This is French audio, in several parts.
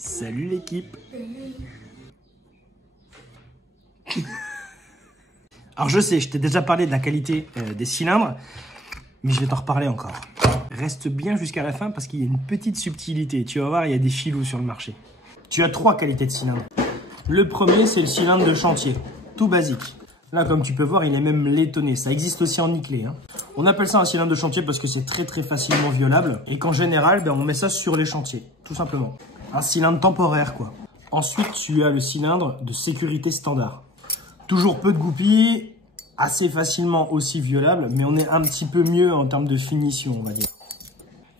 Salut l'équipe. Alors je sais, je t'ai déjà parlé de la qualité des cylindres, mais je vais t'en reparler encore. Reste bien jusqu'à la fin parce qu'il y a une petite subtilité. Tu vas voir, il y a des filous sur le marché. Tu as 3 qualités de cylindres. Le premier, c'est le cylindre de chantier, tout basique. Là, comme tu peux voir, il est même laitonné. Ça existe aussi en nickelé. On appelle ça un cylindre de chantier parce que c'est très facilement violable. Et qu'en général, on met ça sur les chantiers, tout simplement. Un cylindre temporaire, quoi. Ensuite, tu as le cylindre de sécurité standard. Toujours peu de goupilles, assez facilement aussi violable, mais on est un petit peu mieux en termes de finition, on va dire.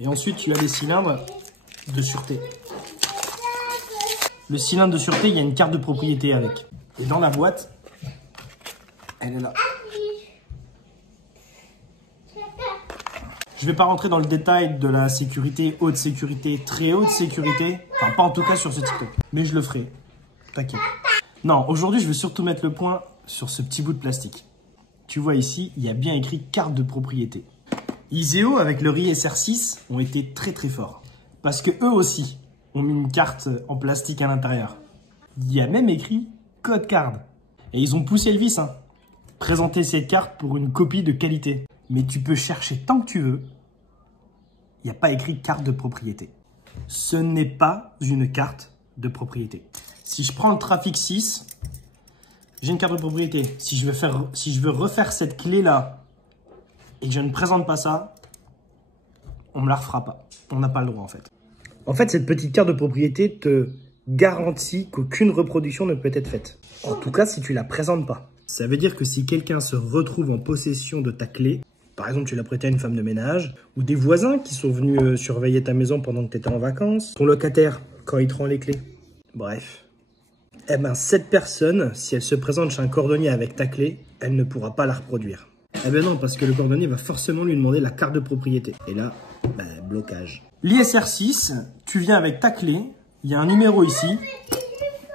Et ensuite, tu as les cylindres de sûreté. Le cylindre de sûreté, il y a une carte de propriété avec. Et dans la boîte, elle est là. Je ne vais pas rentrer dans le détail de la sécurité, haute sécurité, très haute sécurité. Enfin, pas en tout cas sur ce TikTok. Mais je le ferai. T'inquiète. Non, aujourd'hui, je vais surtout mettre le point sur ce petit bout de plastique. Tu vois ici, il y a bien écrit carte de propriété. Iseo avec le riz SR6 ont été très forts. Parce que eux aussi ont mis une carte en plastique à l'intérieur. Il y a même écrit code card. Et ils ont poussé le vice. Présenter cette carte pour une copie de qualité. Mais tu peux chercher tant que tu veux. Il n'y a pas écrit carte de propriété. Ce n'est pas une carte de propriété. Si je prends le Trafic 6, j'ai une carte de propriété. Si je veux refaire cette clé-là et que je ne présente pas ça, on ne me la refera pas. On n'a pas le droit en fait. En fait, cette petite carte de propriété te garantit qu'aucune reproduction ne peut être faite. En tout cas, si tu ne la présentes pas. Ça veut dire que si quelqu'un se retrouve en possession de ta clé, par exemple, tu l'as prêtée à une femme de ménage, ou des voisins qui sont venus surveiller ta maison pendant que tu étais en vacances, ton locataire quand il te rend les clés. Bref. Eh ben, cette personne, si elle se présente chez un cordonnier avec ta clé, elle ne pourra pas la reproduire. Eh ben non, parce que le cordonnier va forcément lui demander la carte de propriété. Et là, blocage. L'ISR6, tu viens avec ta clé, il y a un numéro ici,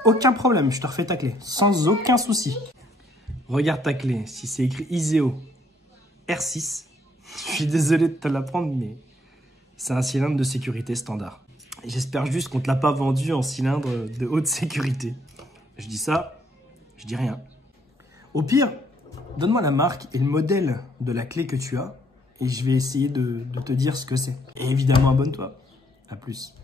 aucun problème, je te refais ta clé, sans aucun souci. Regarde ta clé, si c'est écrit Iseo R6, je suis désolé de te l'apprendre, mais c'est un cylindre de sécurité standard. J'espère juste qu'on ne te l'a pas vendu en cylindre de haute sécurité. Je dis ça, je dis rien. Au pire, donne-moi la marque et le modèle de la clé que tu as et je vais essayer de te dire ce que c'est. Et évidemment, abonne-toi. À plus.